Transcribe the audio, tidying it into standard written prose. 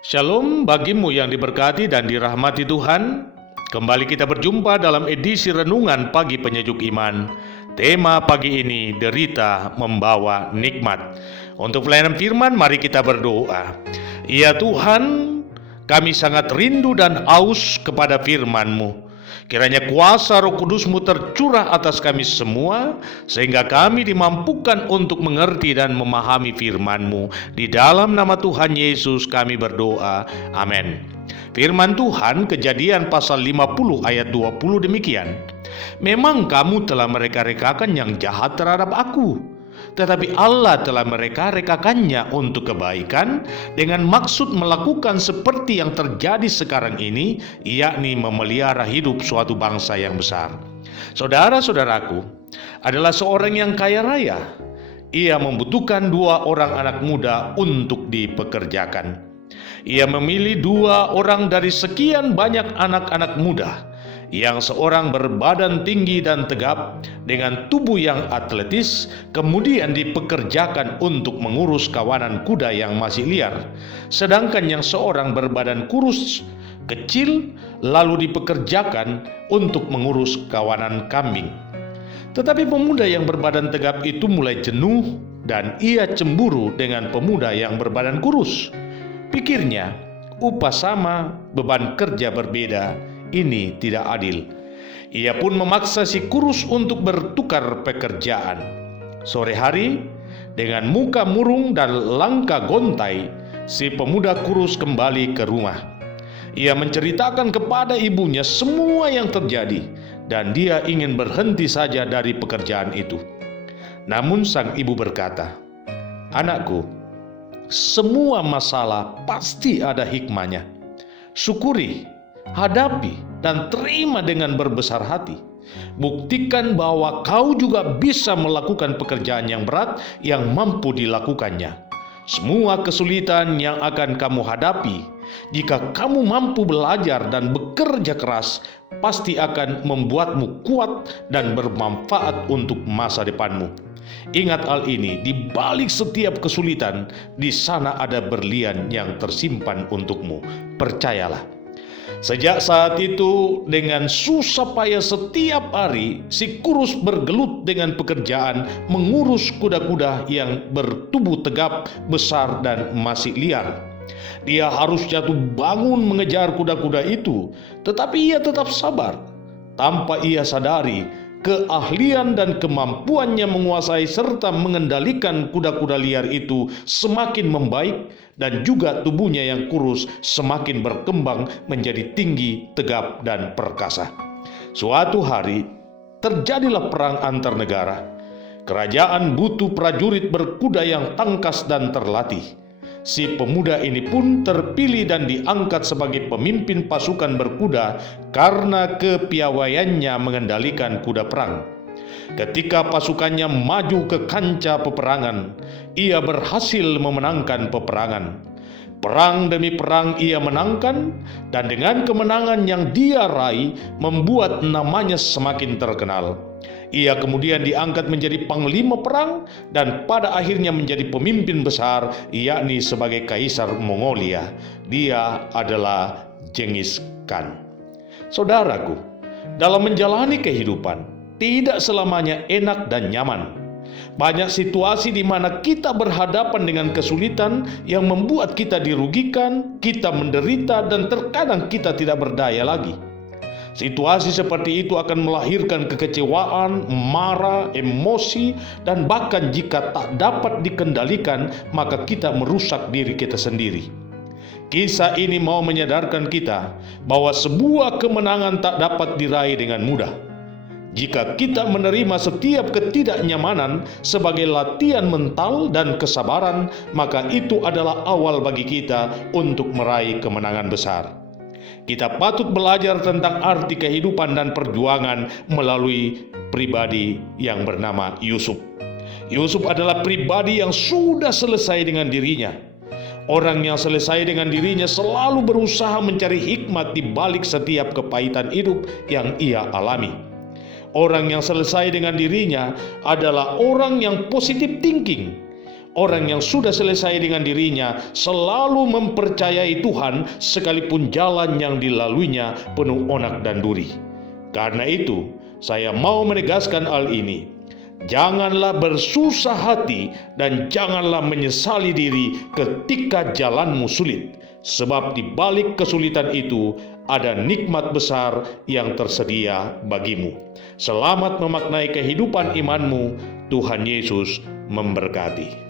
Shalom bagimu yang diberkati dan dirahmati Tuhan. Kembali kita berjumpa dalam edisi Renungan Pagi Penyejuk Iman. Tema pagi ini, derita membawa nikmat. Untuk pelayanan firman, mari kita berdoa. Ya Tuhan, kami sangat rindu dan aus kepada firman-Mu. Kiranya kuasa Roh Kudus-Mu tercurah atas kami semua, sehingga kami dimampukan untuk mengerti dan memahami firman-Mu. Di dalam nama Tuhan Yesus kami berdoa, amin. Firman Tuhan Kejadian pasal 50 ayat 20 demikian. Memang kamu telah mereka-rekakan yang jahat terhadap aku, tetapi Allah telah mereka-rekakannya untuk kebaikan dengan maksud melakukan seperti yang terjadi sekarang ini, yakni memelihara hidup suatu bangsa yang besar. Saudara-saudaraku, adalah seorang yang kaya raya. Ia membutuhkan 2 orang anak muda untuk dipekerjakan. Ia memilih 2 orang dari sekian banyak anak-anak muda, yang seorang berbadan tinggi dan tegap dengan tubuh yang atletis, kemudian dipekerjakan untuk mengurus kawanan kuda yang masih liar, sedangkan yang seorang berbadan kurus kecil lalu dipekerjakan untuk mengurus kawanan kambing. Tetapi pemuda yang berbadan tegap itu mulai jenuh dan ia cemburu dengan pemuda yang berbadan kurus. Pikirnya, upah sama, beban kerja berbeda, ini tidak adil. Ia pun memaksa si kurus untuk bertukar pekerjaan. Sore hari, dengan muka murung dan langkah gontai, si pemuda kurus kembali ke rumah. Ia menceritakan kepada ibunya semua yang terjadi, dan dia ingin berhenti saja dari pekerjaan itu. Namun sang ibu berkata, "Anakku, semua masalah pasti ada hikmahnya. Syukuri, hadapi, dan terima dengan berbesar hati. Buktikan bahwa kau juga bisa melakukan pekerjaan yang berat yang mampu dilakukannya. Semua kesulitan yang akan kamu hadapi, jika kamu mampu belajar dan bekerja keras, pasti akan membuatmu kuat dan bermanfaat untuk masa depanmu. Ingat hal ini, di balik setiap kesulitan, di sana ada berlian yang tersimpan untukmu. Percayalah." Sejak saat itu, dengan susah payah setiap hari, si kurus bergelut dengan pekerjaan mengurus kuda-kuda yang bertubuh tegap, besar, dan masih liar. Dia harus jatuh bangun mengejar kuda-kuda itu, tetapi ia tetap sabar. Tanpa ia sadari, keahlian dan kemampuannya menguasai serta mengendalikan kuda-kuda liar itu semakin membaik, dan juga tubuhnya yang kurus semakin berkembang menjadi tinggi, tegap, dan perkasa. Suatu hari, terjadilah perang antar negara. Kerajaan butuh prajurit berkuda yang tangkas dan terlatih. Si pemuda ini pun terpilih dan diangkat sebagai pemimpin pasukan berkuda karena kepiawaiannya mengendalikan kuda perang. Ketika pasukannya maju ke kancah peperangan, ia berhasil memenangkan peperangan. Perang demi perang ia menangkan, dan dengan kemenangan yang dia raih membuat namanya semakin terkenal. Ia kemudian diangkat menjadi panglima perang dan pada akhirnya menjadi pemimpin besar, yakni sebagai Kaisar Mongolia. Dia adalah Genghis Khan. Saudaraku, dalam menjalani kehidupan, tidak selamanya enak dan nyaman. Banyak situasi di mana kita berhadapan dengan kesulitan yang membuat kita dirugikan, kita menderita, dan terkadang kita tidak berdaya lagi. Situasi seperti itu akan melahirkan kekecewaan, marah, emosi, dan bahkan jika tak dapat dikendalikan, maka kita merusak diri kita sendiri. Kisah ini mau menyadarkan kita bahwa sebuah kemenangan tak dapat diraih dengan mudah. Jika kita menerima setiap ketidaknyamanan sebagai latihan mental dan kesabaran, maka itu adalah awal bagi kita untuk meraih kemenangan besar. Kita patut belajar tentang arti kehidupan dan perjuangan melalui pribadi yang bernama Yusuf. Yusuf adalah pribadi yang sudah selesai dengan dirinya. Orang yang selesai dengan dirinya selalu berusaha mencari hikmat di balik setiap kepahitan hidup yang ia alami. Orang yang selesai dengan dirinya adalah orang yang positive thinking, Orang yang sudah selesai dengan dirinya selalu mempercayai Tuhan sekalipun jalan yang dilaluinya penuh onak dan duri. Karena itu, saya mau menegaskan hal ini. Janganlah bersusah hati dan janganlah menyesali diri ketika jalanmu sulit. Sebab di balik kesulitan itu ada nikmat besar yang tersedia bagimu. Selamat memaknai kehidupan imanmu. Tuhan Yesus memberkati.